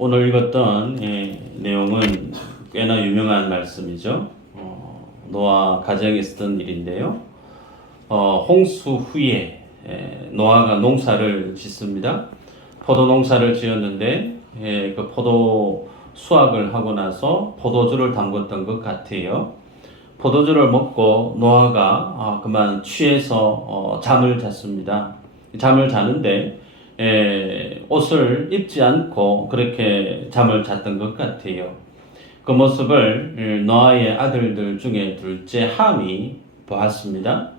오늘 읽었던 내용은 꽤나 유명한 말씀이죠. 노아 가정에 있었던 일인데요. 홍수 후에 노아가 농사를 짓습니다. 포도 농사를 지었는데 그 포도 수확을 하고 나서 포도주를 담궜던 것 같아요. 포도주를 먹고 노아가 그만 취해서 잠을 잤습니다. 잠을 자는데 옷을 입지 않고 그렇게 잠을 잤던 것 같아요. 그 모습을 노아의 아들들 중에 둘째 함이 보았습니다.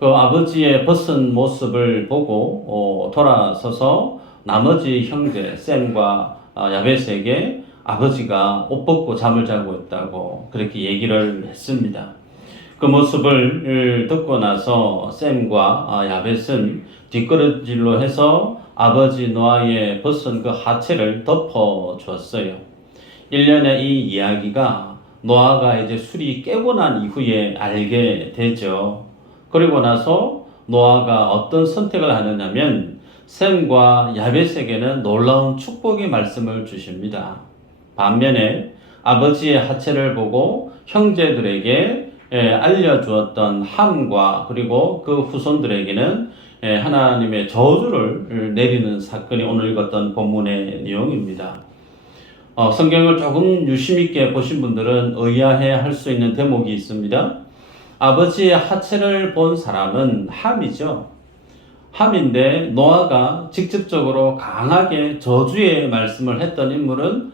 그 아버지의 벗은 모습을 보고 돌아서서 나머지 형제 셈과 야벳에게 아버지가 옷 벗고 잠을 자고 있다고 그렇게 얘기를 했습니다. 그 모습을 듣고 나서 셈과 야벳은 뒷걸음질로 해서 아버지 노아의 벗은 그 하체를 덮어 주었어요. 1년의 이 이야기가 노아가 이제 술이 깨고 난 이후에 알게 되죠. 그리고 나서 노아가 어떤 선택을 하느냐면 셈과 야벳에게는 놀라운 축복의 말씀을 주십니다. 반면에 아버지의 하체를 보고 형제들에게 알려주었던 함과 그리고 그 후손들에게는 하나님의 저주를 내리는 사건이 오늘 읽었던 본문의 내용입니다. 성경을 조금 유심있게 보신 분들은 의아해 할 수 있는 대목이 있습니다. 아버지의 하체를 본 사람은 함이죠. 함인데 노아가 직접적으로 강하게 저주의 말씀을 했던 인물은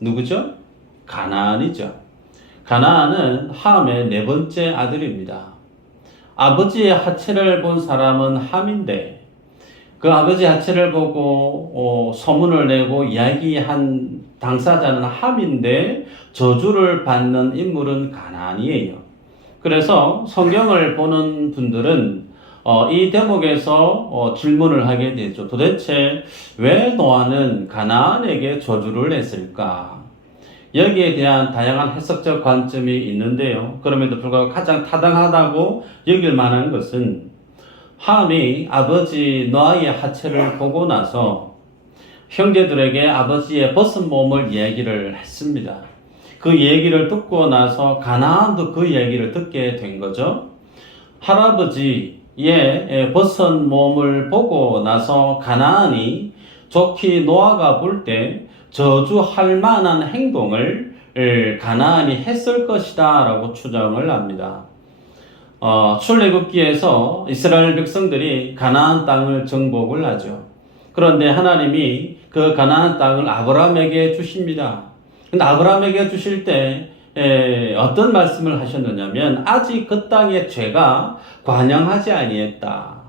누구죠? 가나안이죠. 가나안은 함의 네 번째 아들입니다. 아버지의 하체를 본 사람은 함인데 그 아버지 하체를 보고 소문을 내고 이야기한 당사자는 함인데 저주를 받는 인물은 가나안이에요. 그래서 성경을 보는 분들은 이 대목에서 질문을 하게 되죠. 도대체 왜 노아는 가나안에게 저주를 했을까? 여기에 대한 다양한 해석적 관점이 있는데요. 그럼에도 불구하고 가장 타당하다고 여길 만한 것은 함이 아버지 노아의 하체를 보고 나서 형제들에게 아버지의 벗은 몸을 얘기를 했습니다. 그 얘기를 듣고 나서 가나안도 그 얘기를 듣게 된 거죠. 할아버지의 벗은 몸을 보고 나서 가나안이 좋게 노아가 볼 때 저주할 만한 행동을 가나안이 했을 것이다 라고 추정을 합니다. 출애굽기에서 이스라엘 백성들이 가나안 땅을 정복을 하죠. 그런데 하나님이 그 가나안 땅을 아브라함에게 주십니다. 근데 아브라함에게 주실 때 어떤 말씀을 하셨느냐면 아직 그 땅의 죄가 관영하지 아니했다.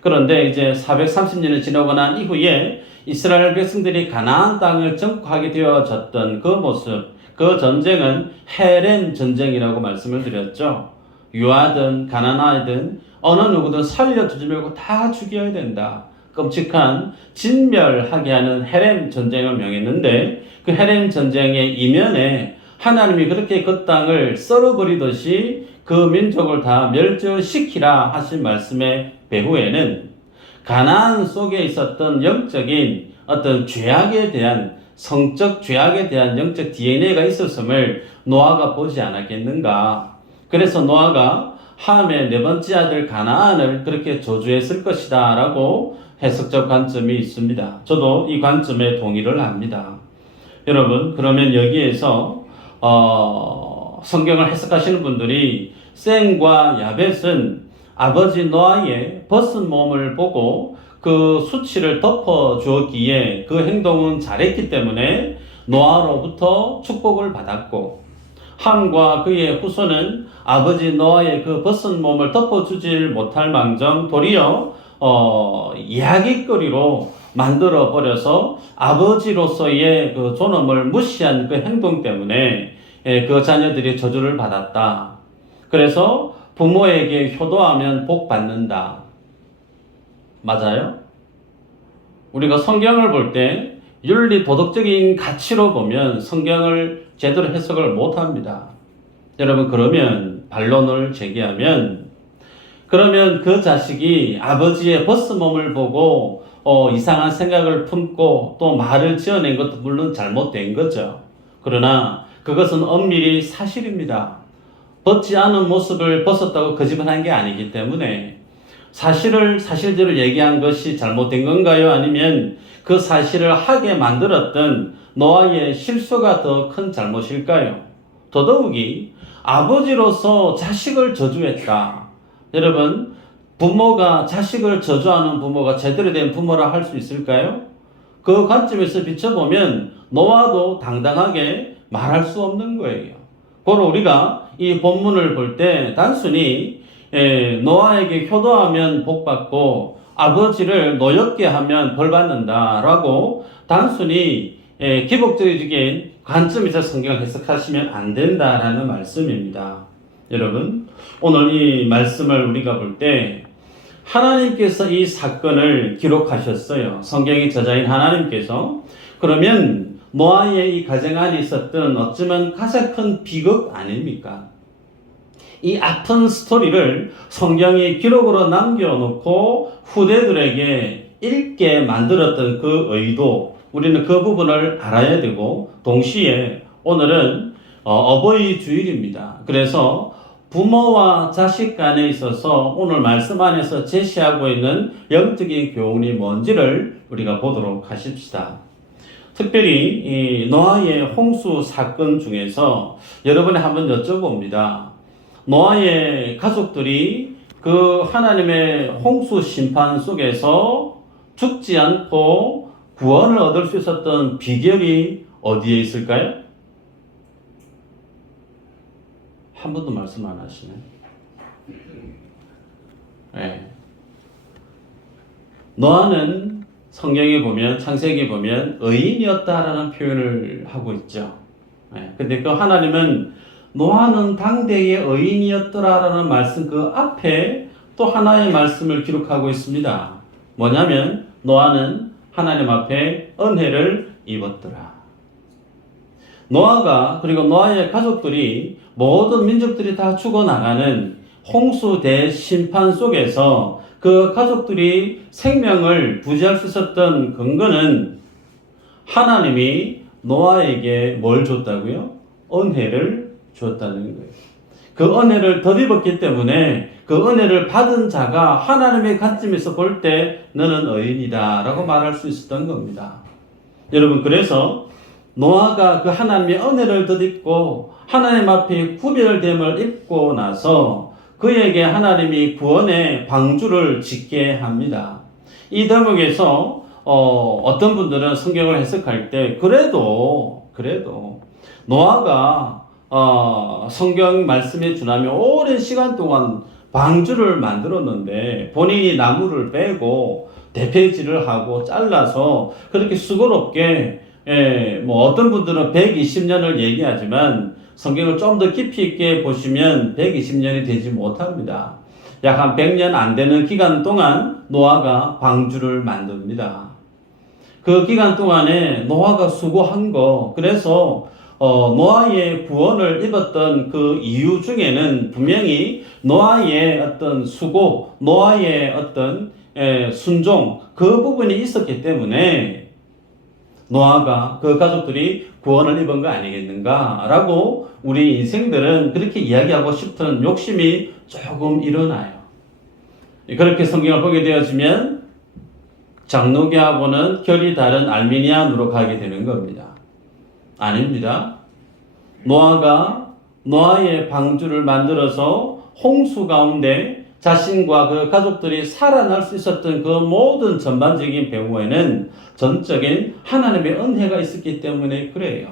그런데 이제 430년이 지나고 난 이후에 이스라엘 백성들이 가나안 땅을 정복하게 되어졌던 그 모습, 그 전쟁은 헤렘 전쟁이라고 말씀을 드렸죠. 유아든 가나안이든 어느 누구든 살려주지 말고 다 죽여야 된다. 끔찍한 진멸하게 하는 헤렘 전쟁을 명했는데 그 헤렘 전쟁의 이면에 하나님이 그렇게 그 땅을 썰어버리듯이 그 민족을 다 멸절시키라 하신 말씀의 배후에는 가나안 속에 있었던 영적인 어떤 죄악에 대한 성적 죄악에 대한 영적 DNA가 있었음을 노아가 보지 않았겠는가. 그래서 노아가 함의 네 번째 아들 가나안을 그렇게 저주했을 것이다 라고 해석적 관점이 있습니다. 저도 이 관점에 동의를 합니다. 여러분, 그러면 여기에서 성경을 해석하시는 분들이 셈과 야벳은 아버지 노아의 벗은 몸을 보고 그 수치를 덮어 주었기에 그 행동은 잘했기 때문에 노아로부터 축복을 받았고, 함과 그의 후손은 아버지 노아의 그 벗은 몸을 덮어주질 못할 망정 도리어 이야기거리로 만들어 버려서 아버지로서의 그 존엄을 무시한 그 행동 때문에 그 자녀들이 저주를 받았다. 그래서 부모에게 효도하면 복 받는다. 맞아요? 우리가 성경을 볼 때 윤리 도덕적인 가치로 보면 성경을 제대로 해석을 못합니다. 여러분, 그러면 반론을 제기하면 그러면 그 자식이 아버지의 벗은 몸을 보고 이상한 생각을 품고 또 말을 지어낸 것도 물론 잘못된 거죠. 그러나 그것은 엄밀히 사실입니다. 벗지 않은 모습을 벗었다고 거짓말한 게 아니기 때문에 사실대로 얘기한 것이 잘못된 건가요? 아니면 그 사실을 하게 만들었던 노아의 실수가 더 큰 잘못일까요? 더더욱이 아버지로서 자식을 저주했다. 여러분, 부모가 자식을 저주하는 부모가 제대로 된 부모라 할 수 있을까요? 그 관점에서 비춰보면 노아도 당당하게 말할 수 없는 거예요. 바로 우리가 이 본문을 볼 때 단순히 노아에게 효도하면 복받고 아버지를 노엽게 하면 벌받는다라고 단순히 기복적인 관점에서 성경을 해석하시면 안 된다라는 말씀입니다. 여러분, 오늘 이 말씀을 우리가 볼 때 하나님께서 이 사건을 기록하셨어요. 성경의 저자인 하나님께서. 그러면 노아의 이 가정 안에 있었던 어쩌면 가장 큰 비극 아닙니까? 이 아픈 스토리를 성경이 기록으로 남겨놓고 후대들에게 읽게 만들었던 그 의도, 우리는 그 부분을 알아야 되고, 동시에 오늘은 어버이 주일입니다. 그래서 부모와 자식 간에 있어서 오늘 말씀 안에서 제시하고 있는 영적인 교훈이 뭔지를 우리가 보도록 하십시다. 특별히 이 노아의 홍수 사건 중에서 여러분이 한번 여쭤봅니다. 노아의 가족들이 그 하나님의 홍수 심판 속에서 죽지 않고 구원을 얻을 수 있었던 비결이 어디에 있을까요? 한 번도 말씀 안 하시네. 네. 노아는 성경에 보면, 창세기에 보면 의인이었다라는 표현을 하고 있죠. 네. 근데 그 하나님은 노아는 당대의 의인이었더라라는 말씀 그 앞에 또 하나의 말씀을 기록하고 있습니다. 뭐냐면 노아는 하나님 앞에 은혜를 입었더라. 노아가 그리고 노아의 가족들이 모든 민족들이 다 죽어나가는 홍수 대심판 속에서 그 가족들이 생명을 부지할 수 있었던 근거는 하나님이 노아에게 뭘 줬다고요? 은혜를 줬다는 거예요. 그 은혜를 덧입었기 때문에 그 은혜를 받은 자가 하나님의 관점에서 볼 때 너는 의인이다 라고 말할 수 있었던 겁니다. 여러분, 그래서 노아가 그 하나님의 은혜를 덧입고 하나님 앞에 구별됨을 입고 나서 그에게 하나님이 구원의 방주를 짓게 합니다. 이 대목에서 어떤 분들은 성경을 해석할 때 그래도 노아가 성경 말씀에 준하면 오랜 시간 동안 방주를 만들었는데 본인이 나무를 빼고 대패질을 하고 잘라서 그렇게 수고롭게 뭐 어떤 분들은 120년을 얘기하지만 성경을 좀 더 깊이 있게 보시면 120년이 되지 못합니다. 약 한 100년 안 되는 기간 동안 노아가 방주를 만듭니다. 그 기간 동안에 노아가 수고한 거, 그래서 노아의 구원을 입었던 그 이유 중에는 분명히 노아의 어떤 수고, 노아의 어떤 순종, 그 부분이 있었기 때문에 노아가 그 가족들이 구원을 입은 거 아니겠는가 라고 우리 인생들은 그렇게 이야기하고 싶은 욕심이 조금 일어나요. 그렇게 성경을 보게 되어지면 장로교하고는 결이 다른 알미니안으로 가게 되는 겁니다. 아닙니다. 노아가 노아의 방주를 만들어서 홍수 가운데 자신과 그 가족들이 살아날 수 있었던 그 모든 전반적인 배후에는 전적인 하나님의 은혜가 있었기 때문에 그래요.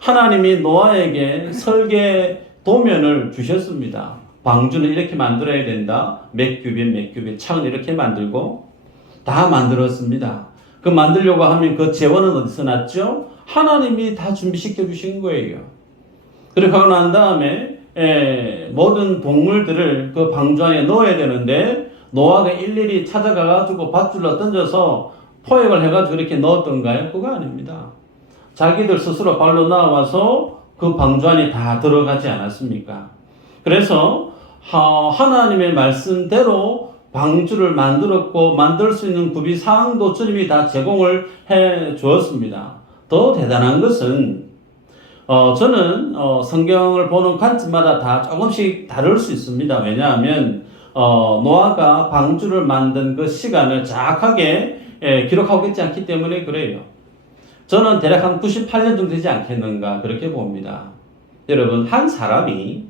하나님이 노아에게 설계 도면을 주셨습니다. 방주는 이렇게 만들어야 된다. 몇 규빗 창은 이렇게 만들고 다 만들었습니다. 그 만들려고 하면 그 재원은 어디서 났죠? 하나님이 다 준비시켜 주신 거예요. 그렇게 하고 난 다음에 모든 동물들을 그 방주 안에 넣어야 되는데 노아가 일일이 찾아가가지고 밧줄로 던져서 포획을 해가지고 이렇게 넣었던가요? 그거 아닙니다. 자기들 스스로 발로 나와서 그 방주 안에 다 들어가지 않았습니까? 그래서 하나님의 말씀대로 방주를 만들었고 만들 수 있는 구비 사항도 주님이 다 제공을 해 주었습니다. 더 대단한 것은 저는 성경을 보는 관점마다 다 조금씩 다를 수 있습니다. 왜냐하면 노아가 방주를 만든 그 시간을 정확하게 기록하고 있지 않기 때문에 그래요. 저는 대략 한 98년 정도 되지 않겠는가 그렇게 봅니다. 여러분, 한 사람이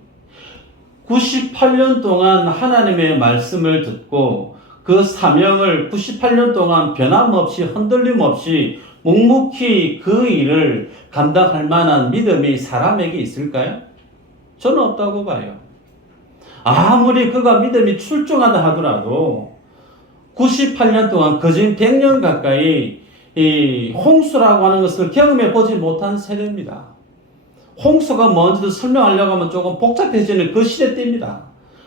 98년 동안 하나님의 말씀을 듣고 그 사명을 98년 동안 변함없이 흔들림 없이 묵묵히 그 일을 감당할 만한 믿음이 사람에게 있을까요? 저는 없다고 봐요. 아무리 그가 믿음이 출중하다 하더라도 98년 동안 거진 100년 가까이 이 홍수라고 하는 것을 경험해 보지 못한 세대입니다. 홍수가 뭔지도 설명하려고 하면 조금 복잡해지는 그 시대 때입니다.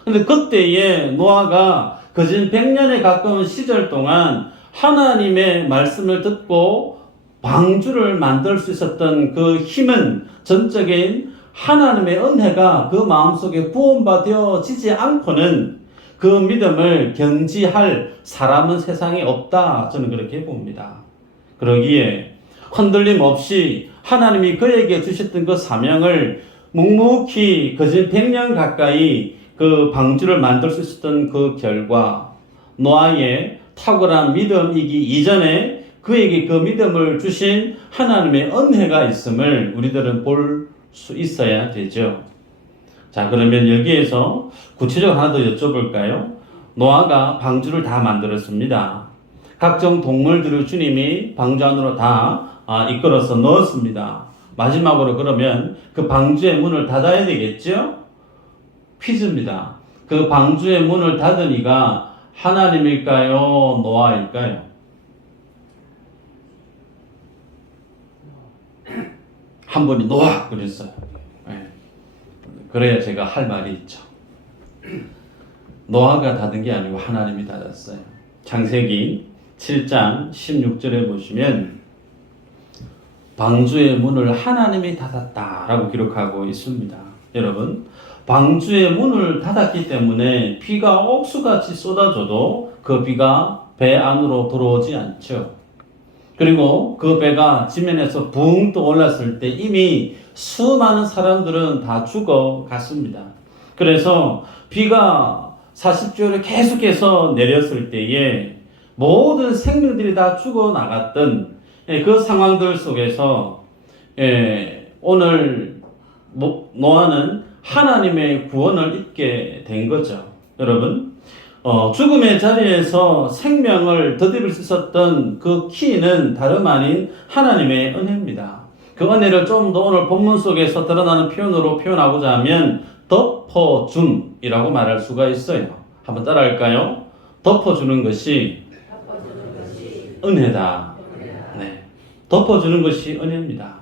근데 그때에 노아가 거진 100년에 가까운 시절 동안 하나님의 말씀을 듣고 방주를 만들 수 있었던 그 힘은 전적인 하나님의 은혜가 그 마음속에 부음받아지지 않고는 그 믿음을 견지할 사람은 세상에 없다. 저는 그렇게 봅니다. 그러기에 흔들림 없이 하나님이 그에게 주셨던 그 사명을 묵묵히 거진 100년 가까이 그 방주를 만들 수 있었던 그 결과 노아의 탁월한 믿음이기 이전에 그에게 그 믿음을 주신 하나님의 은혜가 있음을 우리들은 볼 수 있어야 되죠. 자, 그러면 여기에서 구체적으로 하나 더 여쭤볼까요? 노아가 방주를 다 만들었습니다. 각종 동물들을 주님이 방주 안으로 다 이끌어서 넣었습니다. 마지막으로 그러면 그 방주의 문을 닫아야 되겠죠? 퀴즈입니다. 그 방주의 문을 닫은 이가 하나님일까요? 노아일까요? 한 분이 노아 그랬어요. 네. 그래야 제가 할 말이 있죠. 노아가 닫은 게 아니고 하나님이 닫았어요. 창세기 7장 16절에 보시면 방주의 문을 하나님이 닫았다라고 기록하고 있습니다. 여러분, 방주의 문을 닫았기 때문에 비가 옥수같이 쏟아져도 그 비가 배 안으로 들어오지 않죠. 그리고 그 배가 지면에서 붕 떠올랐을 때 이미 수많은 사람들은 다 죽어갔습니다. 그래서 비가 40주를 계속해서 내렸을 때에 모든 생명들이 다 죽어나갔던 그 상황들 속에서 오늘 노아는 하나님의 구원을 잊게 된 거죠. 여러분, 죽음의 자리에서 생명을 더듬을 수 있었던 그 키는 다름 아닌 하나님의 은혜입니다. 그 은혜를 좀 더 오늘 본문 속에서 드러나는 표현으로 표현하고자 하면 덮어줌이라고 말할 수가 있어요. 한번 따라할까요? 덮어주는 것이 은혜다. 네. 덮어주는 것이 은혜입니다.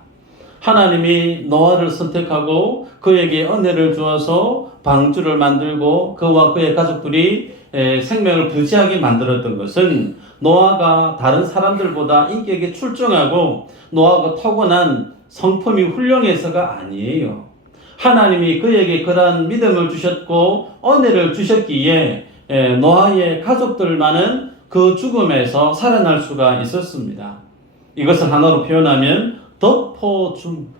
하나님이 노아를 선택하고 그에게 은혜를 주어서 방주를 만들고 그와 그의 가족들이 생명을 부지하게 만들었던 것은 노아가 다른 사람들보다 인격이 출중하고 노아가 타고난 성품이 훌륭해서가 아니에요. 하나님이 그에게 그러한 믿음을 주셨고 은혜를 주셨기에 노아의 가족들만은 그 죽음에서 살아날 수가 있었습니다. 이것을 하나로 표현하면 덮어줌.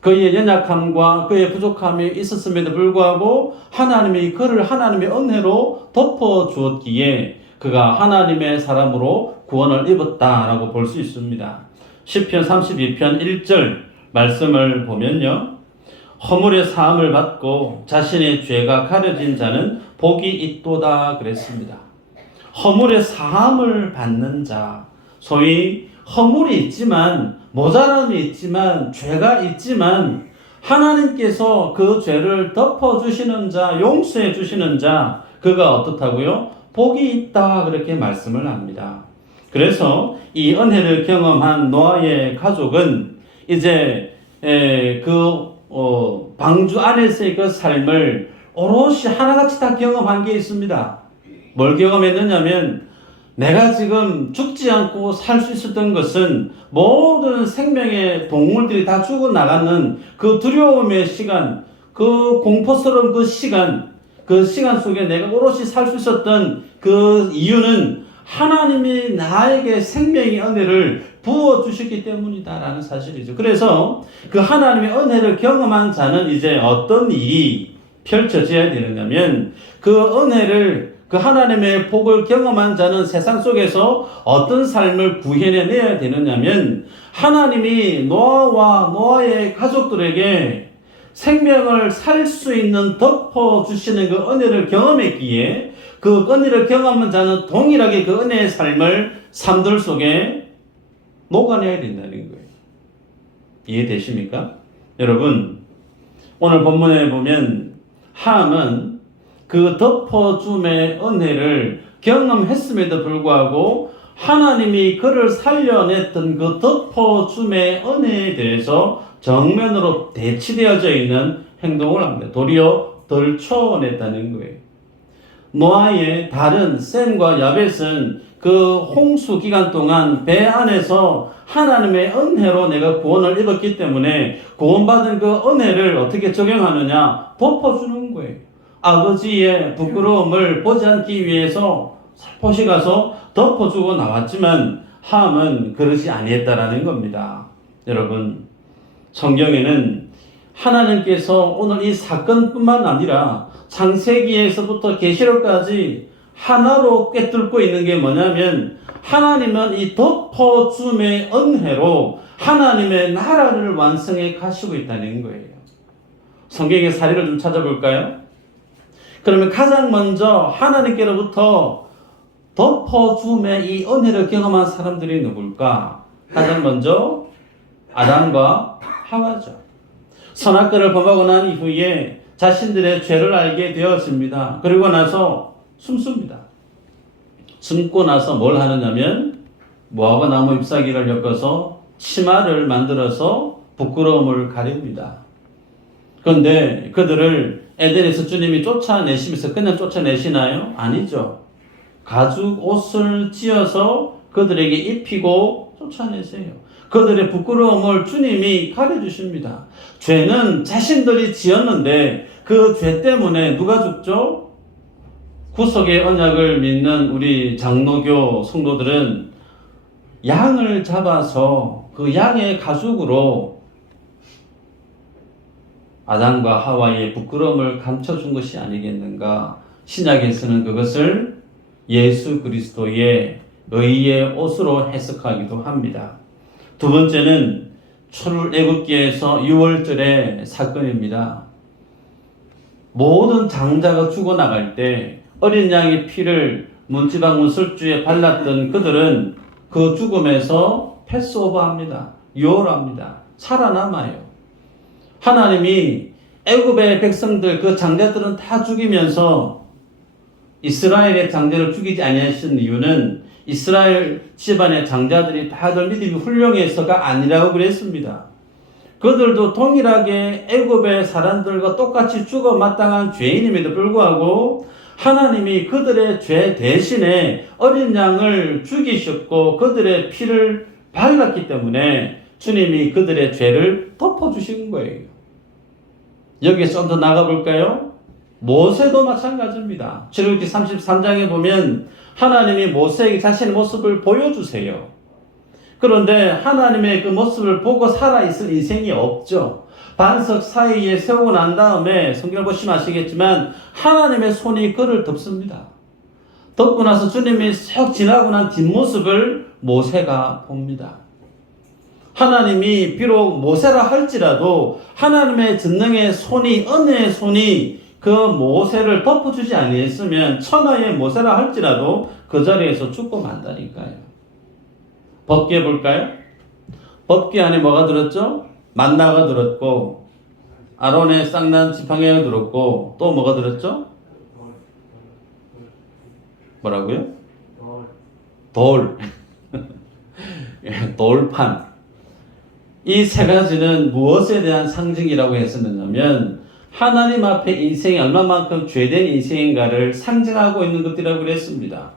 그의 연약함과 그의 부족함이 있었음에도 불구하고 하나님이 그를 하나님의 은혜로 덮어주었기에 그가 하나님의 사람으로 구원을 입었다라고 볼 수 있습니다. 시편 32편 1절 말씀을 보면요. 허물의 사함을 받고 자신의 죄가 가려진 자는 복이 있도다 그랬습니다. 허물의 사함을 받는 자, 소위 허물이 있지만 모자람이 있지만 죄가 있지만 하나님께서 그 죄를 덮어주시는 자, 용서해 주시는 자, 그가 어떻다고요? 복이 있다 그렇게 말씀을 합니다. 그래서 이 은혜를 경험한 노아의 가족은 이제 방주 안에서의 그 삶을 오롯이 하나같이 다 경험한 게 있습니다. 뭘 경험했느냐면 내가 지금 죽지 않고 살 수 있었던 것은 모든 생명의 동물들이 다 죽어나가는 그 두려움의 시간, 그 공포스러운 그 시간, 그 시간 속에 내가 오롯이 살 수 있었던 그 이유는 하나님이 나에게 생명의 은혜를 부어주셨기 때문이다라는 사실이죠. 그래서 그 하나님의 은혜를 경험한 자는 이제 어떤 일이 펼쳐져야 되느냐면 그 은혜를 그 하나님의 복을 경험한 자는 세상 속에서 어떤 삶을 구현해내야 되느냐면 하나님이 노아와 노아의 가족들에게 생명을 살 수 있는 덮어주시는 그 은혜를 경험했기에 그 은혜를 경험한 자는 동일하게 그 은혜의 삶을 삶들 속에 녹아내야 된다는 거예요. 이해되십니까? 여러분, 오늘 본문에 보면 함은 그 덮어줌의 은혜를 경험했음에도 불구하고 하나님이 그를 살려냈던 그 덮어줌의 은혜에 대해서 정면으로 대치되어져 있는 행동을 합니다. 도리어 덜쳐냈다는 거예요. 노아의 다른 셈과 야벳은 그 홍수 기간 동안 배 안에서 하나님의 은혜로 내가 구원을 입었기 때문에 구원받은 그 은혜를 어떻게 적용하느냐? 덮어주는 거예요. 아버지의 부끄러움을 보지 않기 위해서 살포시 가서 덮어주고 나왔지만 함은 그러지 아니했다라는 겁니다. 여러분, 성경에는 하나님께서 오늘 이 사건뿐만 아니라 창세기에서부터 계시록까지 하나로 꿰뚫고 있는 게 뭐냐면 하나님은 이 덮어줌의 은혜로 하나님의 나라를 완성해 가시고 있다는 거예요. 성경의 사례를 좀 찾아볼까요? 그러면 가장 먼저 하나님께로부터 덮어줌의 이 은혜를 경험한 사람들이 누굴까? 가장 먼저 아담과 하와죠. 선악과를 범하고 난 이후에 자신들의 죄를 알게 되었습니다. 그리고 나서 숨습니다. 숨고 나서 뭘 하느냐면 무화과 나무 잎사귀를 엮어서 치마를 만들어서 부끄러움을 가립니다. 그런데 그들을 에덴에서 주님이 쫓아내시면서 그냥 쫓아내시나요? 아니죠. 가죽 옷을 찧어서 그들에게 입히고 쫓아내세요. 그들의 부끄러움을 주님이 가려주십니다. 죄는 자신들이 지었는데 그 죄 때문에 누가 죽죠? 구속의 언약을 믿는 우리 장로교 성도들은 양을 잡아서 그 양의 가죽으로 아담과 하와의 부끄러움을 감춰준 것이 아니겠는가? 신약에서는 그것을 예수 그리스도의 의의 옷으로 해석하기도 합니다. 두 번째는 출애굽기에서 6월절의 사건입니다. 모든 장자가 죽어나갈 때 어린 양의 피를 문지방 문설주에 발랐던 그들은 그 죽음에서 패스오버합니다. 유월합니다. 살아남아요. 하나님이 애굽의 백성들 그 장자들은 다 죽이면서 이스라엘의 장자를 죽이지 아니하신 이유는 이스라엘 집안의 장자들이 다들 믿음이 훌륭해서가 아니라고 그랬습니다. 그들도 동일하게 애굽의 사람들과 똑같이 죽어 마땅한 죄인임에도 불구하고 하나님이 그들의 죄 대신에 어린 양을 죽이셨고 그들의 피를 발랐기 때문에 주님이 그들의 죄를 덮어주신 거예요. 여기서 좀 더 나가볼까요? 모세도 마찬가지입니다. 출애굽기 33장에 보면 하나님이 모세에게 자신의 모습을 보여주세요. 그런데 하나님의 그 모습을 보고 살아있을 인생이 없죠. 반석 사이에 세우고 난 다음에 성경을 보시면 아시겠지만 하나님의 손이 그를 덮습니다. 덮고 나서 주님이 쏙 지나고 난 뒷모습을 모세가 봅니다. 하나님이 비록 모세라 할지라도 하나님의 전능의 손이, 은혜의 손이 그 모세를 덮어주지 아니했으면 천하의 모세라 할지라도 그 자리에서 죽고 만다니까요. 법궤 볼까요? 법궤 안에 뭐가 들었죠? 만나가 들었고 아론의 쌍난 지팡이가 들었고 또 뭐가 들었죠? 뭐라고요? 돌. 돌판. 이 세 가지는 무엇에 대한 상징이라고 했었느냐면 하나님 앞에 인생이 얼마만큼 죄된 인생인가를 상징하고 있는 것들이라고 그랬습니다.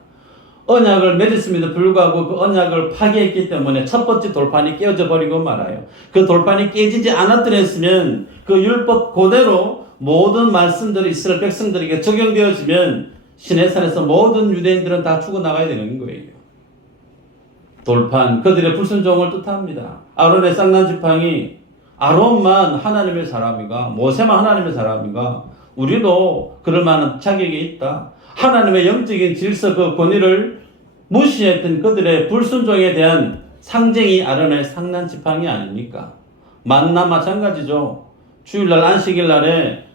언약을 맺었음에도 불구하고 그 언약을 파괴했기 때문에 첫 번째 돌판이 깨어져 버리고 말아요. 그 돌판이 깨지지 않았더랬으면 그 율법 그대로 모든 말씀들이 이스라엘 백성들에게 적용되어지면 시내산에서 모든 유대인들은 다 죽어나가야 되는 거예요. 돌판, 그들의 불순종을 뜻합니다. 아론의 쌍난 지팡이, 아론만 하나님의 사람인가? 모세만 하나님의 사람인가? 우리도 그럴 만한 자격이 있다. 하나님의 영적인 질서 그 권위를 무시했던 그들의 불순종에 대한 상징이 아론의 쌍난 지팡이 아닙니까? 만나 마찬가지죠. 주일날 안식일날에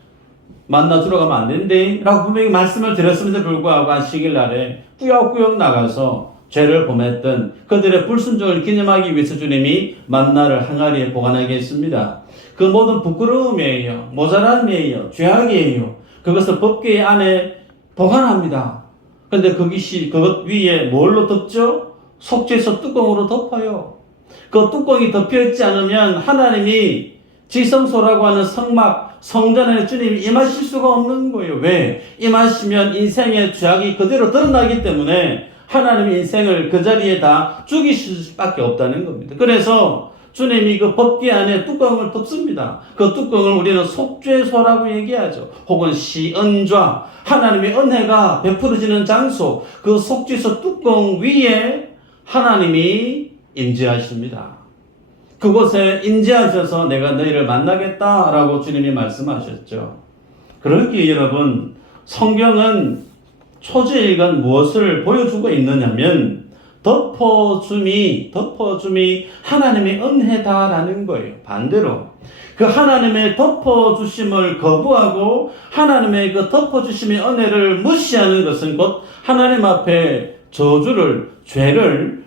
만나 주러 가면 안 된대 라고 분명히 말씀을 드렸음에도 불구하고 안식일날에 꾸역꾸역 나가서 죄를 범했던 그들의 불순종을 기념하기 위해서 주님이 만나를 항아리에 보관하게 했습니다. 그 모든 부끄러움이에요. 모자람이에요. 죄악이에요. 그것을 법궤 안에 보관합니다. 그런데 그것 위에 뭘로 덮죠? 속죄소 뚜껑으로 덮어요. 그 뚜껑이 덮여있지 않으면 하나님이 지성소라고 하는 성막, 성전에 주님이 임하실 수가 없는 거예요. 왜? 임하시면 인생의 죄악이 그대로 드러나기 때문에 하나님의 인생을 그 자리에 다 죽이실 수밖에 없다는 겁니다. 그래서 주님이 그 법궤 안에 뚜껑을 덮습니다. 그 뚜껑을 우리는 속죄소라고 얘기하죠. 혹은 시은좌, 하나님의 은혜가 베풀어지는 장소, 그 속죄소 뚜껑 위에 하나님이 임재하십니다. 그곳에 임재하셔서 내가 너희를 만나겠다라고 주님이 말씀하셨죠. 그러기에 여러분, 성경은 초지일간 무엇을 보여주고 있느냐면 덮어줌이 하나님의 은혜다라는 거예요. 반대로 그 하나님의 덮어주심을 거부하고 하나님의 그 덮어주심의 은혜를 무시하는 것은 곧 하나님 앞에 저주를, 죄를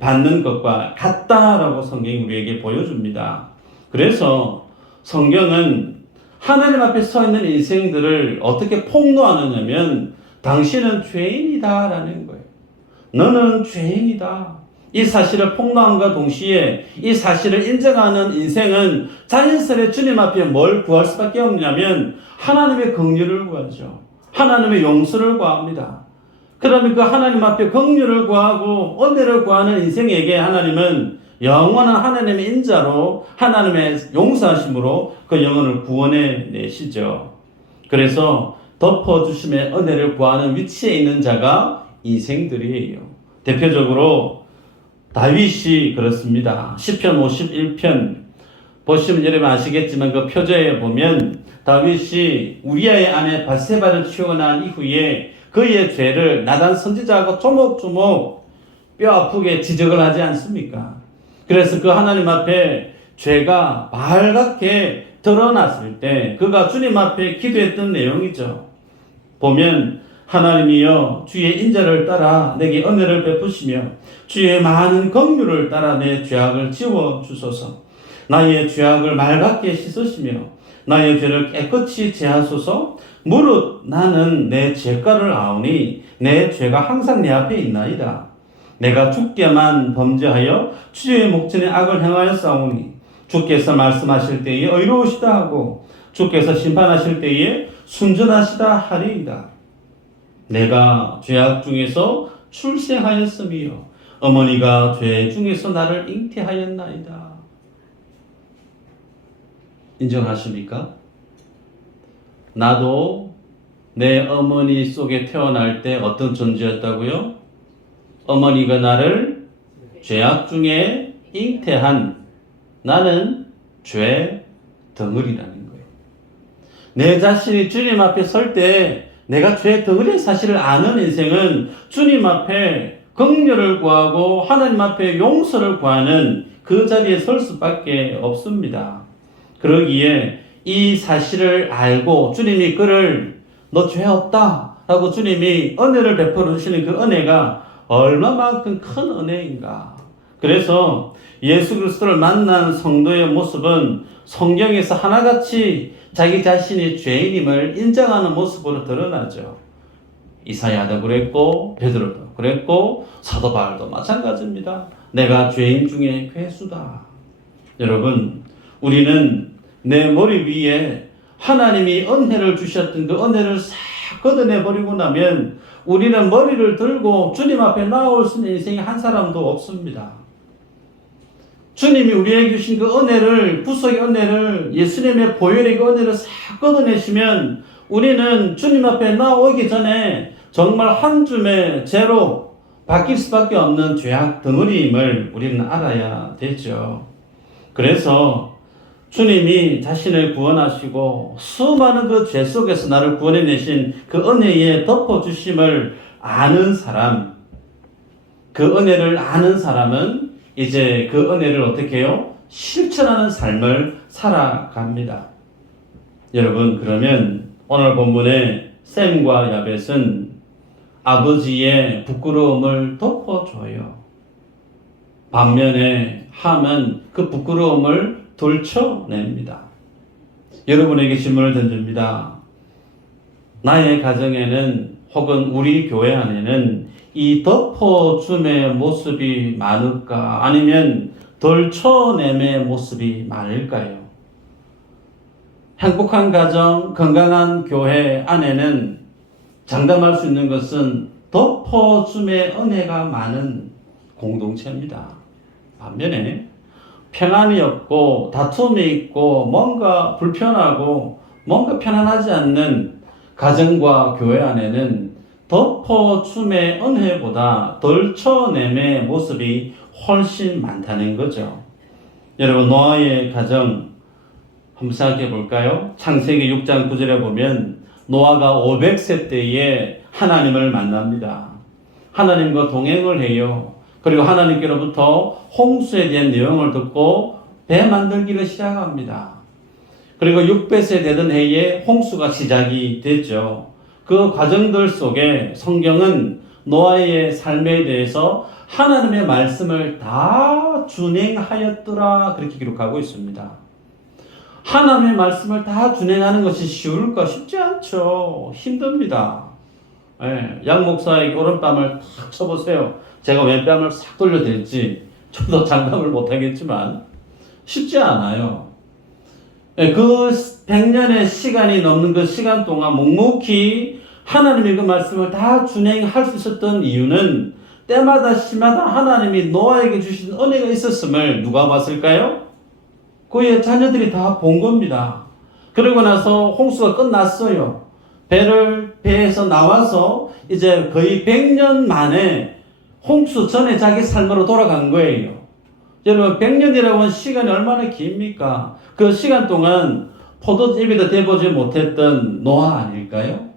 받는 것과 같다라고 성경이 우리에게 보여줍니다. 그래서 성경은 하나님 앞에 서 있는 인생들을 어떻게 폭로하느냐면 당신은 죄인이다라는 거예요. 너는 죄인이다. 이 사실을 폭로함과 동시에 이 사실을 인정하는 인생은 자연스레 주님 앞에 뭘 구할 수밖에 없냐면 하나님의 긍휼을 구하죠. 하나님의 용서를 구합니다. 그러면 그 하나님 앞에 긍휼을 구하고 은혜를 구하는 인생에게 하나님은 영원한 하나님의 인자로 하나님의 용서하심으로 그 영혼을 구원해 내시죠. 그래서 덮어주심의 은혜를 구하는 위치에 있는 자가 인생들이에요. 대표적으로 다윗이 그렇습니다. 시편 51편 보시면 여러분 아시겠지만 그 표제에 보면 다윗이 우리아의 아내 바세바를 취혼한 이후에 그의 죄를 나단 선지자하고 조목조목 뼈 아프게 지적을 하지 않습니까? 그래서 그 하나님 앞에 죄가 발갛게 드러났을 때 그가 주님 앞에 기도했던 내용이죠. 보면 하나님이여 주의 인자를 따라 내게 은혜를 베푸시며 주의 많은 긍휼을 따라 내 죄악을 지워주소서. 나의 죄악을 맑게 씻으시며 나의 죄를 깨끗이 제하소서. 무릇 나는 내 죄가를 아오니 내 죄가 항상 내 앞에 있나이다. 내가 주께만 범죄하여 주의 목전에 악을 행하여 싸우니 주께서 말씀하실 때에 의로우시다 하고 주께서 심판하실 때에 순전하시다 하리이다. 내가 죄악 중에서 출생하였으며 어머니가 죄 중에서 나를 잉태하였나이다. 인정하십니까? 나도 내 어머니 속에 태어날 때 어떤 존재였다고요? 어머니가 나를 죄악 중에 잉태한 나는 죄 덩어리라는 거예요. 내 자신이 주님 앞에 설 때 내가 죄 덩어리의 사실을 아는 인생은 주님 앞에 긍휼을 구하고 하나님 앞에 용서를 구하는 그 자리에 설 수밖에 없습니다. 그러기에 이 사실을 알고 주님이 그를 너 죄 없다 라고 주님이 은혜를 베풀어 주시는 그 은혜가 얼마만큼 큰 은혜인가. 그래서 예수 그리스도를 만난 성도의 모습은 성경에서 하나같이 자기 자신이 죄인임을 인정하는 모습으로 드러나죠. 이사야도 그랬고 베드로도 그랬고 사도 바울도 마찬가지입니다. 내가 죄인 중에 괴수다. 여러분, 우리는 내 머리 위에 하나님이 은혜를 주셨던 그 은혜를 싹 걷어내버리고 나면 우리는 머리를 들고 주님 앞에 나올 수 있는 인생이 한 사람도 없습니다. 주님이 우리에게 주신 그 은혜를, 구속의 은혜를, 예수님의 보혈의 그 은혜를 싹 걷어내시면 우리는 주님 앞에 나오기 전에 정말 한 줌의 죄로 바뀔 수밖에 없는 죄악 덩어리임을 우리는 알아야 되죠. 그래서 주님이 자신을 구원하시고 수많은 그 죄 속에서 나를 구원해내신 그 은혜에 덮어주심을 아는 사람, 그 은혜를 아는 사람은 이제 그 은혜를 어떻게 해요? 실천하는 삶을 살아갑니다. 여러분, 그러면 오늘 본문의 셈과 야벳은 아버지의 부끄러움을 덮어줘요. 반면에 함은 그 부끄러움을 돌쳐냅니다. 여러분에게 질문을 던집니다. 나의 가정에는 혹은 우리 교회 안에는 이 덮어줌의 모습이 많을까? 아니면 덜쳐냄의 모습이 많을까요? 행복한 가정, 건강한 교회 안에는 장담할 수 있는 것은 덮어줌의 은혜가 많은 공동체입니다. 반면에 평안이 없고 다툼이 있고 뭔가 불편하고 뭔가 편안하지 않는 가정과 교회 안에는 덮어줌의 은혜보다 덜쳐냄의 모습이 훨씬 많다는 거죠. 여러분, 노아의 가정 한번 생각해 볼까요? 창세기 6장 9절에 보면 노아가 500세 때에 하나님을 만납니다. 하나님과 동행을 해요. 그리고 하나님께로부터 홍수에 대한 내용을 듣고 배 만들기를 시작합니다. 그리고 600세 되던 해에 홍수가 시작이 됐죠. 그 과정들 속에 성경은 노아의 삶에 대해서 하나님의 말씀을 다 준행하였더라 그렇게 기록하고 있습니다. 하나님의 말씀을 다 준행하는 것이 쉬울까? 쉽지 않죠. 힘듭니다. 양 목사에게 오른뺨을 탁 쳐보세요. 제가 왼뺨을 싹 돌려댈지 저도 장담을 못하겠지만 쉽지 않아요. 그 100년의 시간이 넘는 그 시간 동안 묵묵히 하나님의 그 말씀을 다 준행할 수 있었던 이유는 때마다 시마다 하나님이 노아에게 주신 은혜가 있었음을 누가 봤을까요? 그의 자녀들이 다 본 겁니다. 그러고 나서 홍수가 끝났어요. 배에서 나와서 이제 거의 100년 만에 홍수 전에 자기 삶으로 돌아간 거예요. 여러분, 100년이라고 하는 시간이 얼마나 깁니까? 그 시간 동안 포도즙에도 대보지 못했던 노아 아닐까요?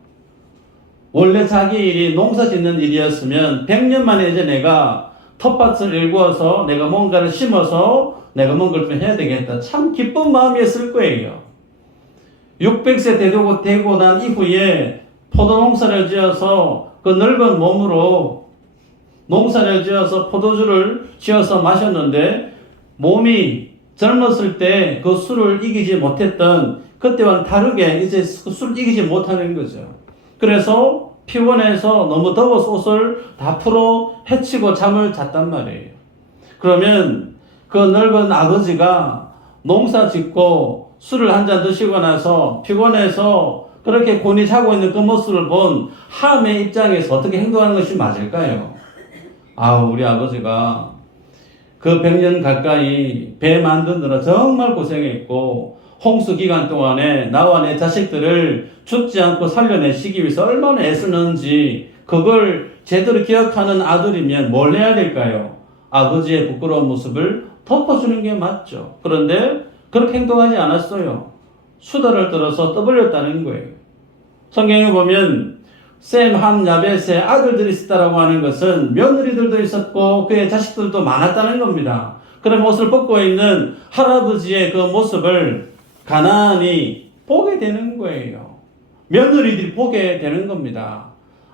원래 자기 일이 농사 짓는 일이었으면 100년 만에 이제 내가 텃밭을 일구어서 내가 뭔가를 심어서 내가 뭔가를 좀 해야 되겠다. 참 기쁜 마음이었을 거예요. 600세 되고 난 이후에 포도 농사를 지어서 그 넓은 몸으로 농사를 지어서 포도주를 지어서 마셨는데 몸이 젊었을 때 그 술을 이기지 못했던 그때와는 다르게 이제 그 술을 이기지 못하는 거죠. 그래서 피곤해서 너무 더워서 옷을 다 풀어 헤치고 잠을 잤단 말이에요. 그러면 그 넓은 아버지가 농사 짓고 술을 한 잔 드시고 나서 피곤해서 그렇게 곤히 자고 있는 그 모습을 본 함의 입장에서 어떻게 행동하는 것이 맞을까요? 우리 아버지가 그 100년 가까이 배 만드느라 정말 고생했고 홍수 기간 동안에 나와 내 자식들을 죽지 않고 살려내시기 위해서 얼마나 애쓰는지 그걸 제대로 기억하는 아들이면 뭘 해야 될까요? 아버지의 부끄러운 모습을 덮어주는 게 맞죠. 그런데 그렇게 행동하지 않았어요. 수다를 떨어서 떠벌렸다는 거예요. 성경에 보면 셈, 함, 야벳의 아들들이 있었다라고 하는 것은 며느리들도 있었고 그의 자식들도 많았다는 겁니다. 그런 옷을 벗고 있는 할아버지의 그 모습을 가나안이 보게 되는 거예요. 며느리들이 보게 되는 겁니다.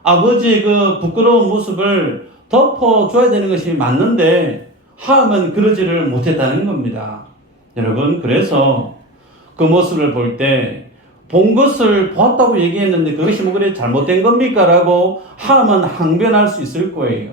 아버지의 그 부끄러운 모습을 덮어줘야 되는 것이 맞는데 함은 그러지를 못했다는 겁니다. 여러분, 그래서 그 모습을 볼 때 본 것을 보았다고 얘기했는데 그것이 뭐 그래 잘못된 겁니까? 라고 함은 항변할 수 있을 거예요.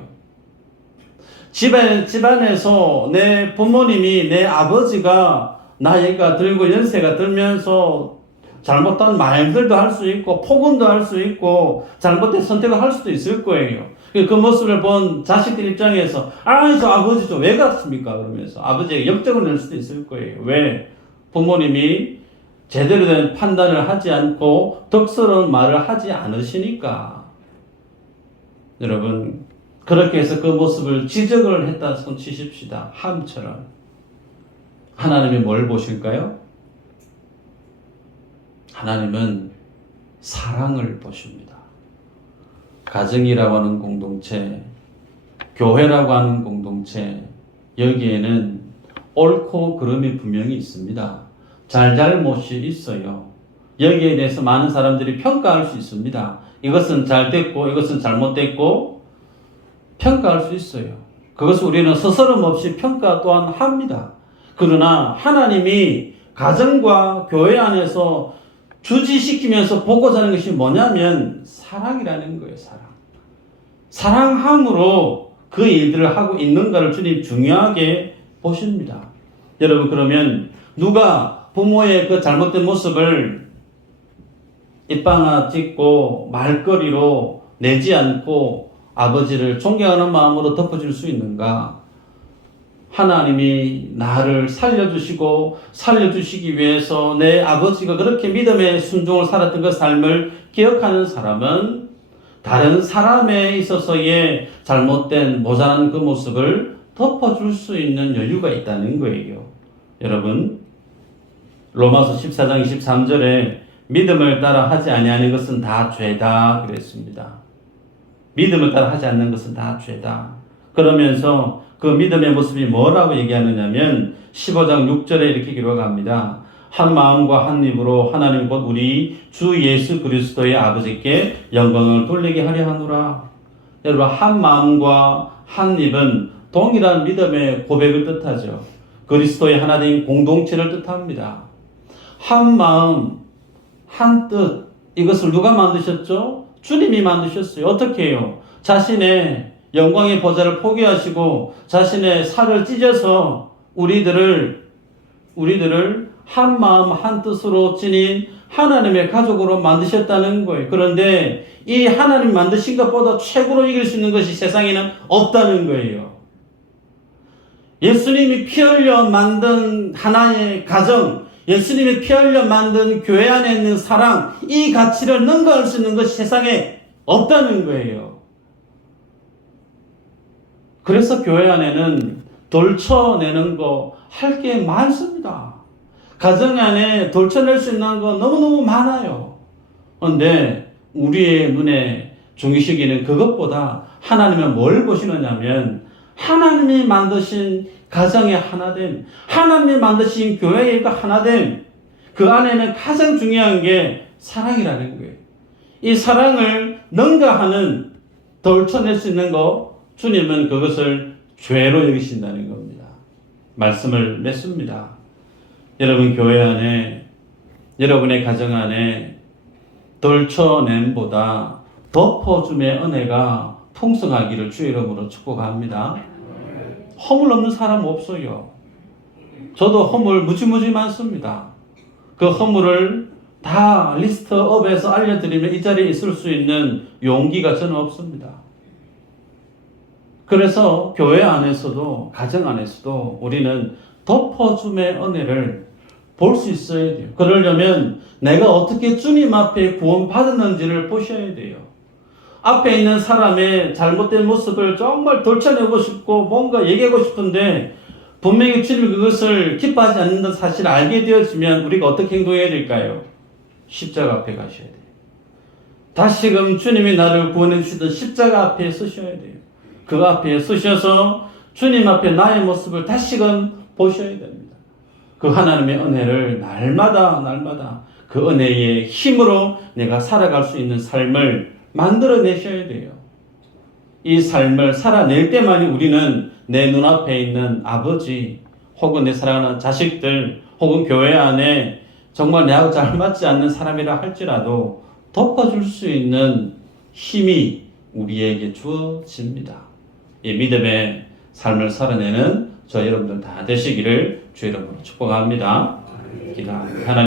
집안에서 내 부모님이, 내 아버지가 나이가 들고 연세가 들면서 잘못한 말들도 할 수 있고 폭언도 할 수 있고 잘못된 선택을 할 수도 있을 거예요. 그 모습을 본 자식들 입장에서 저 아버지 좀 왜 그렇습니까? 그러면서 아버지에게 역적을 낼 수도 있을 거예요. 왜? 부모님이 제대로 된 판단을 하지 않고 덕스러운 말을 하지 않으시니까. 여러분, 그렇게 해서 그 모습을 지적을 했다 손 치십시다. 함처럼. 하나님이 뭘 보실까요? 하나님은 사랑을 보십니다. 가정이라고 하는 공동체, 교회라고 하는 공동체, 여기에는 옳고 그름이 분명히 있습니다. 잘잘못이 있어요. 여기에 대해서 많은 사람들이 평가할 수 있습니다. 이것은 잘 됐고 이것은 잘못됐고 평가할 수 있어요. 그것을 우리는 스스럼 없이 평가 또한 합니다. 그러나 하나님이 가정과 교회 안에서 주지시키면서 보고자 하는 것이 뭐냐면 사랑이라는 거예요. 사랑함으로 그 일들을 하고 있는가를 주님 중요하게 보십니다. 여러분, 그러면 누가 부모의 그 잘못된 모습을 입방아 찍고 말거리로 내지 않고 아버지를 존경하는 마음으로 덮어줄 수 있는가? 하나님이 나를 살려주시기 위해서 내 아버지가 그렇게 믿음의 순종을 살았던 그 삶을 기억하는 사람은 다른 사람에 있어서의 잘못된 모자란 그 모습을 덮어줄 수 있는 여유가 있다는 거예요. 여러분, 로마서 14장 23절에 믿음을 따라 하지 아니하는 것은 다 죄다 그랬습니다. 믿음을 따라 하지 않는 것은 다 죄다. 그러면서 그 믿음의 모습이 뭐라고 얘기하느냐면 15장 6절에 이렇게 기록합니다. 한 마음과 한 입으로 하나님 곧 우리 주 예수 그리스도의 아버지께 영광을 돌리게 하려 하노라. 여러분, 한 마음과 한 입은 동일한 믿음의 고백을 뜻하죠. 그리스도의 하나된 공동체를 뜻합니다. 한 마음, 한 뜻, 이것을 누가 만드셨죠? 주님이 만드셨어요. 어떻게 해요? 자신의 영광의 보좌를 포기하시고 자신의 살을 찢어서 우리들을 한 마음 한 뜻으로 지닌 하나님의 가족으로 만드셨다는 거예요. 그런데 이 하나님 만드신 것보다 최고로 이길 수 있는 것이 세상에는 없다는 거예요. 예수님이 피 흘려 만든 하나의 가정, 예수님이 피 흘려 만든 교회 안에 있는 사랑, 이 가치를 능가할 수 있는 것이 세상에 없다는 거예요. 그래서 교회 안에는 돌쳐내는 거 할 게 많습니다. 가정 안에 돌쳐낼 수 있는 거 너무너무 많아요. 그런데 우리의 눈에 중요시기는 그것보다 하나님은 뭘 보시느냐면 하나님이 만드신 가정의 하나됨, 하나님이 만드신 교회의 하나됨, 그 안에는 가장 중요한 게 사랑이라는 거예요. 이 사랑을 능가하는 돌쳐낼 수 있는 거 주님은 그것을 죄로 여기신다는 겁니다. 말씀을 맺습니다. 여러분 교회 안에, 여러분의 가정 안에 돌쳐냄보다 덮어줌의 은혜가 풍성하기를 주의 이름으로 축복합니다. 허물 없는 사람 없어요. 저도 허물 무지무지 많습니다. 그 허물을 다 리스트업해서 알려드리면 이 자리에 있을 수 있는 용기가 저는 없습니다. 그래서 교회 안에서도 가정 안에서도 우리는 덮어줌의 은혜를 볼 수 있어야 돼요. 그러려면 내가 어떻게 주님 앞에 구원받았는지를 보셔야 돼요. 앞에 있는 사람의 잘못된 모습을 정말 돌쳐내고 싶고 뭔가 얘기하고 싶은데 분명히 주님이 그것을 기뻐하지 않는다는 사실을 알게 되어지면 우리가 어떻게 행동해야 될까요? 십자가 앞에 가셔야 돼요. 다시금 주님이 나를 구원해 주시던 십자가 앞에 서셔야 돼요. 그 앞에 서셔서 주님 앞에 나의 모습을 다시금 보셔야 됩니다. 그 하나님의 은혜를 날마다 그 은혜의 힘으로 내가 살아갈 수 있는 삶을 만들어내셔야 돼요. 이 삶을 살아낼 때만이 우리는 내 눈앞에 있는 아버지 혹은 내 사랑하는 자식들 혹은 교회 안에 정말 내하고 잘 맞지 않는 사람이라 할지라도 덮어줄 수 있는 힘이 우리에게 주어집니다. 이 믿음의 삶을 살아내는 저 여러분들 다 되시기를 주의 이름으로 축복합니다. 기도합니다.